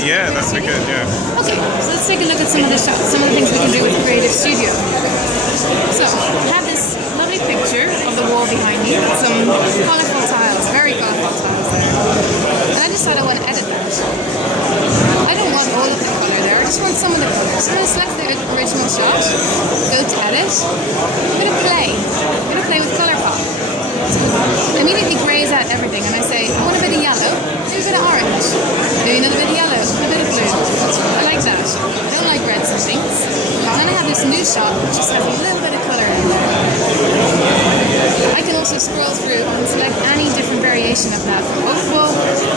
Yeah, that's a good, yeah. Okay, so let's take a look at some of the shots, some of the things we can do with Creative Studio. So, I have this lovely picture of the wall behind me with some colourful tiles, very colourful tiles there. And I decided I want to edit that. I don't want all of the colour there, I just want some of the colour. So I'm going to select the original shot, go to edit, I'm going to play with Colour Pop. Immediately grays out everything and I say, I want a bit of yellow, maybe a bit of orange, maybe another bit of yellow, a bit of blue. I like that. I don't like reds and things. And then I have this new shot which just has a little bit of colour in there. I can also scroll through and select any different variation of that, from opal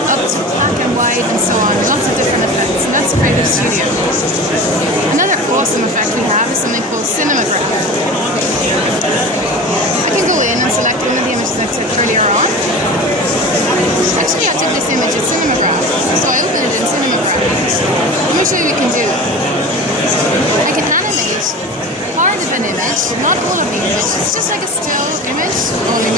up to black and white and so on, lots of different effects, and that's Creative Studio. Another awesome effect we have is something called Cinemagraph. I can go in and select one of the images I took earlier on. Actually, I took this image at Cinemagraph, so I opened it in Cinemagraph. Let me show you what you can do. I can animate part of an image, not all of the image. It's just like a still image, only